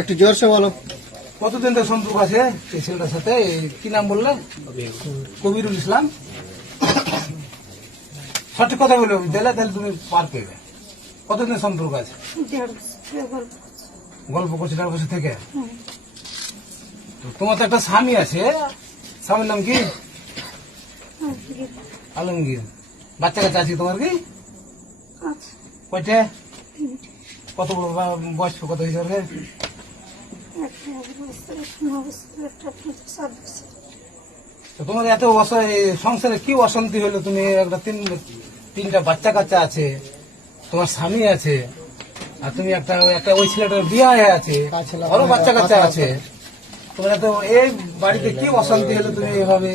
একটু জোরসে বলো। কতদিন ধরে সম্পর্ক আছে এই ছেলেটার সাথে? কি নাম বললে? কবিরুল ইসলাম। সঠিক কথা বলে দিলে তাহলে তুমি পার পেবে। কতদিন সম্পর্ক আছে? গল্প করছে 1.5 বছর থেকে। তো তোমার তো একটা স্বামী আছে, স্বামীর নাম কি? আলমগীর। বাচ্চা কাচ্চা আছে তোমার কি? কয়টা? কত বয়স কত হয়েছে ওর? তো তোমার এত সংসারে কি অশান্তি হলো? তুমি একটা 3টা বাচ্চা কাচ্চা আছে, তোমার স্বামী আছে, আর তুমি একটা ওই ছেলেটার বিয়ে হয়ে আছে, আরো বাচ্চা কাচ্চা আছে। তোমার এত এই বাড়িতে কি অশান্তি হলো? তুমি এভাবে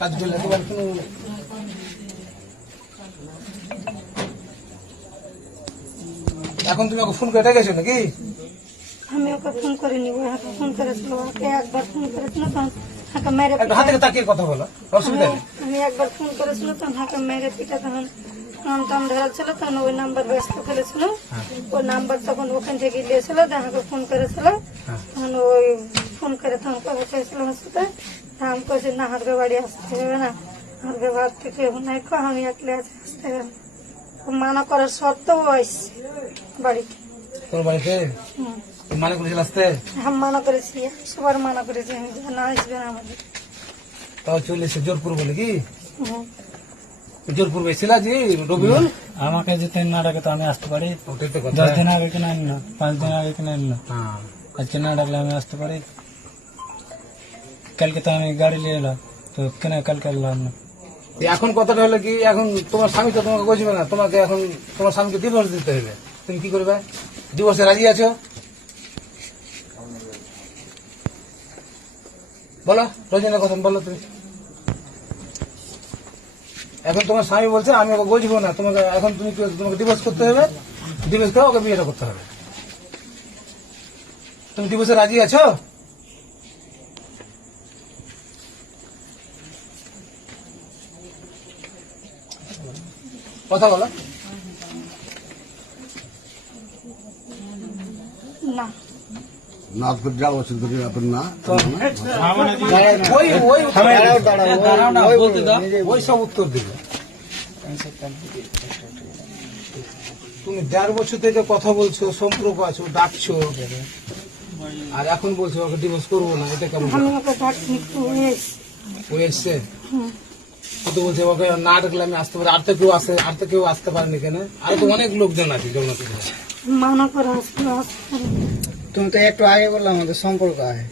কাজ করলে তোমার কোনো এখন তুমি ওকে ফোন করে ডেকেছো নাকি? আমি ওকে ফোন করিনি, ওকে ফোন করেছিল। ওকে একবার ফোন করেছিল, তখন হাঁকা মেরে হাতে তাকিয়ে কথা বলো, অসুবিধা নেই। আমি একবার ফোন করেছিল, তখন হাঁকা মেরে পিঠা, তখন নাম টাম ধরাচ্ছিল, তখন ওই নাম্বার ব্যস্ত ফেলেছিল। ওই নাম্বার তখন ওখান থেকে গিয়েছিল, হাঁকে ফোন করেছিল। তখন ওই ফোন করে তখন কথা চেয়েছিল আমার সাথে। আমি কইছি না, হাঁকে বাড়ি আসতে হবে না, হাঁকে বাড়ি থেকে নাই, আমি একলে আসতে হবে না। মানা করার সত্ত্বেও আসছে বাড়িতে। তোর বাড়িতে মানে করেছিল আসতে? হ্যাঁ, মানা করেছি, সবার মানা করেছি আমি না আসবে না আমাদের। তাও চলে এসে জোরপুর বলে কি? জোরপুর বেছিলা জি রবিউল? আমাকে যে 3 না ডাকে তো আমি আসতে পারি? ওটাই তো কথা। 10 দিন আগে কিনে আনি না, 5 দিন আগে কিনে আনি না। হ্যাঁ, আজকে না ডাকলে আমি আসতে পারি? কালকে তো আমি গাড়ি নিয়ে এলাম, তো কেন কালকে এলাম না? এখন কথাটা হলো কি, এখন তোমার স্বামী তো তোমাকে বুঝবে না, তোমাকে এখন তোমার স্বামীকে ডিভোর্স দিতে হবে। তুমি কি করবে? ডিভোর্সে রাজি আছো? বলো রোজিনার কথা বলো তুমি। এখন তোমার স্বামী বলছে আমি ওকে বুঝবো না, তোমাকে এখন তুমি তোমাকে ডিভোর্স করতে হবে, ডিভোর্স করে ওকে বিয়েটা করতে হবে। তুমি ডিভোর্সে রাজি আছো? কথা বলো। না, না যাও আপনার না ওই সব উত্তর দিবে। তুমি 1.5 বছর থেকে কথা বলছো, সম্পর্ক আছো, ডাকছো, আর এখন বলছো ওকে ডিভোর্স করবো না, এটা কেমন? আমি ওকে ডাকিনি, ও এসছে ও তো বলছে ওকে না ডাকলে আমি আসতে পারি। আর তো কেউ আসতে পারেনি কেন? আর তো অনেক লোকজন আছে জগন্নাথ। মানা করা আসলে আসতে পারিনি। তুমি তো একটু আগে বললাম আমাদের সম্পর্ক আছে।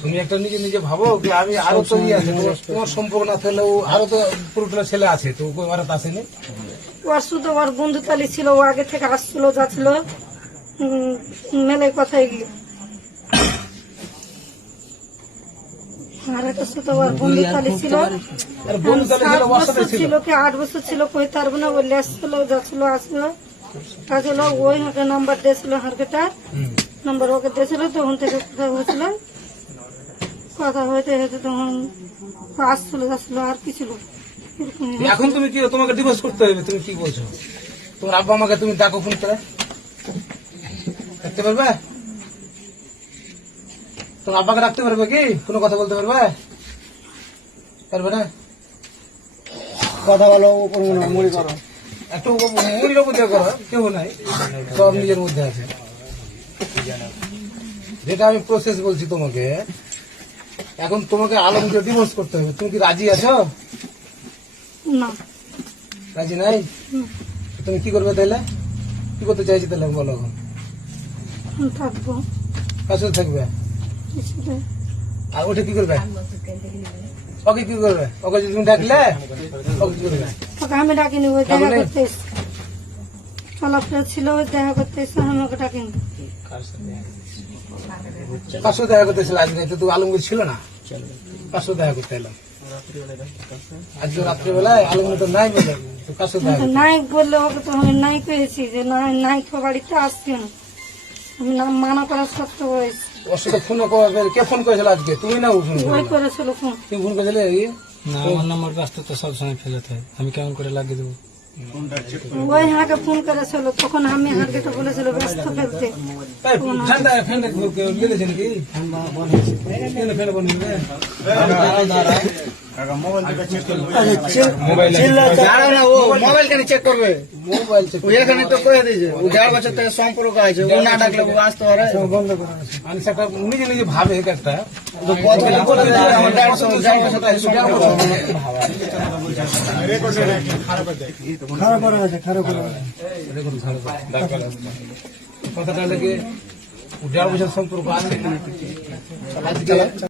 তুমি একটা নিজে নিজে ভাবো কি আমি আরো তো ইয়ে আছে, তোমার সম্পর্ক না থাকলেও আরো তো পুরোটা ছেলে আছে, তো ওই ভারত আসেনি। ওর শুধু ওর বন্ধু তালি ছিল, ও আগে থেকে আসছিল যাচ্ছিল মেলে কথা এগুলো। আর একটা শুধু ওর বন্ধু তালি ছিল, আর বন্ধু তাহলে ছিল, 7 ওর সাথে বছর ছিল। ছিল কি 8 বছর ছিল, কইতে পারবো না। বললে আসছিল, যাচ্ছিল, আসলো কাজ হলো। ওই হাঁকে নাম্বার দিয়েছিল, হাঁকেটা নাম্বার ওকে দিয়েছিল, তখন থেকে কথা হয়েছিল। কথা হইতে হইতে তখন আসছিল, যাচ্ছিল, আর কি ছিল এরকম। এখন তুমি কি তোমাকে ডিভোর্স করতে হবে? তুমি কি বলছো? তোমার আব্বা আমাকে তুমি ডাকো ফোন করে, ডাকতে পারবে? তোমার আব্বাকে ডাকতে পারবে কি? কোনো কথা বলতে পারবে? পারবে না? কথা বলো, উপর মুড়ি করো। একটু মুড়ির মধ্যে করো, কেউ নাই, সব নিজের মধ্যে আছে। যেটা আমি প্রসেস বলছি তোমাকে, এখন তোমাকে আলমকে ডিভোর্স করতে হবে। তুমি কি রাজি আছো? না, রাজি নাই? তুমি কি করবে তাহলে? কি করতে চাইছি তাহলে বলো। এখন আমি থাকবো কার সাথে থাকবে? কিছুতে। আর ওটা কি করবে? ওকে কি করবে? ওকে যদি তুমি ডাকলে ওকে কি করবে? ওকে আমি ডাকিনি, ওই দেখা করতে এসছে। চলাফেরা ছিল, ওই দেখা করতে এসছে, আমি ওকে ডাকিনি। কার সাথে দেখা করতেছিল আজকে? তো আলমগীর ছিল না, কার সাথে দেখা করতে এলাম আজকে রাত্রিবেলায়? আলমগীর তো নাই বলে, তো কার সাথে দেখা করতে? নাই বললে ওকে তো আমি নাই করেছি যে নাই বাড়িতে আসছি না। আমি নাম মানা করার সত্ত্বেও হয়েছি। ওর সাথে ফোন কে ফোন করেছিল আজকে? তুমি না ও ফোন ওই করেছিল? করেছিল ফোন। তুমি ফোন করেছিলে? না আমার নাম্বার ব্যস্ত তো সবসময় ফেলে থাকে, আমি কেমন করে লাগিয়ে দেবো? ওই হাঁকে ফোন করেছিল, তখন আমি হাঁকে তো বলেছিল ব্যস্ত ফেলতে। তাই ঠান্ডা ফ্যান মেরেছে নাকি? কেন ফ্যান বনিয়ে দাঁড়াও না, ও মোবাইল কেন চেক করবে? মোবাইল চেক ও এখানে তো কয়ে দিয়েছে, ও 1.5 বছর থেকে সম্পর্ক আছে, ও না ডাকলে ও আসতে পারে? মানে সেটা নিজে নিজে ভাবে এক একটা তো কথা বলে দিলে আমার 1.5 বছর থেকে সম্পর্ক। কথাটা লেগে 1.5 বছর সম্পর্ক আছে আজকে